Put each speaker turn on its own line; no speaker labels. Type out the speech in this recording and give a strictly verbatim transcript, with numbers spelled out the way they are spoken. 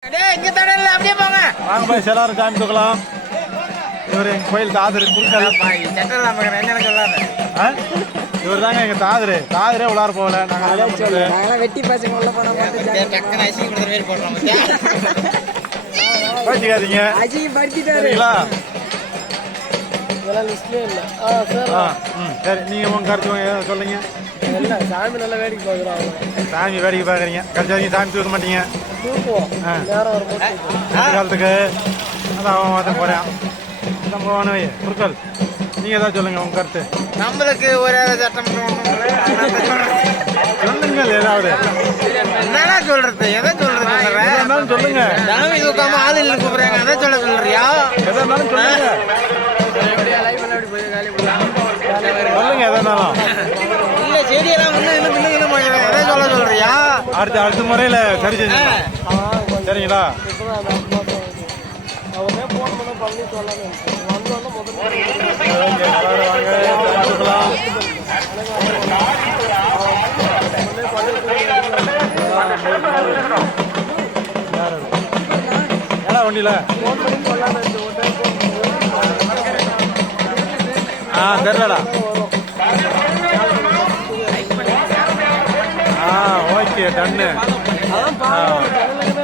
வாங்க போய் எல்லாரும் சாமி தூக்கலாம். இவர் எங்க கோயில் தாதரு இவர் தாங்க எங்க தாதரு தாதரே உள்ளார போகல. நாங்க
வெட்டி பசங்க உள்ள போனா
பேசிக்காதீங்க. சரிங்களா? சரி நீங்க உங்க கருத்து சொல்லுங்க.
சாமி நல்லா வேடிக்கை பாக்குறோம்.
சாமி வேடிக்கை பாக்குறீங்க. கடைசி வரைக்கும் சாமி தூக்க மாட்டீங்க. காலத்துக்கு அதான் போறேன் பொருட்கள். நீங்க ஏதாவது சொல்லுங்க உங்க கருத்து.
நம்மளுக்கு ஒரே சட்டம்
சொல்லுங்க. ஏதாவது
என்னடா சொல்றது? எதை சொல்றது?
சொல்லுங்க.
சாமி தூக்காம ஆள் இல்லை கூப்பிடுறாங்க. அதை சொல்ல சொல்றியா?
எதா இருந்தாலும் சொல்லுங்க. சொல்லுங்க எதனாலும்.
இல்ல செடியெல்லாம் ஒண்ணு இன்னும் இன்னும் இன்னும் எதை சொல்ல சொல்றியா?
அடுத்த அடுத்த முறையில சரி செஞ்சு சரிங்களா? ஏடா வண்டியில ஆ தெரியலடா. ஆ ஓகே டன்னு.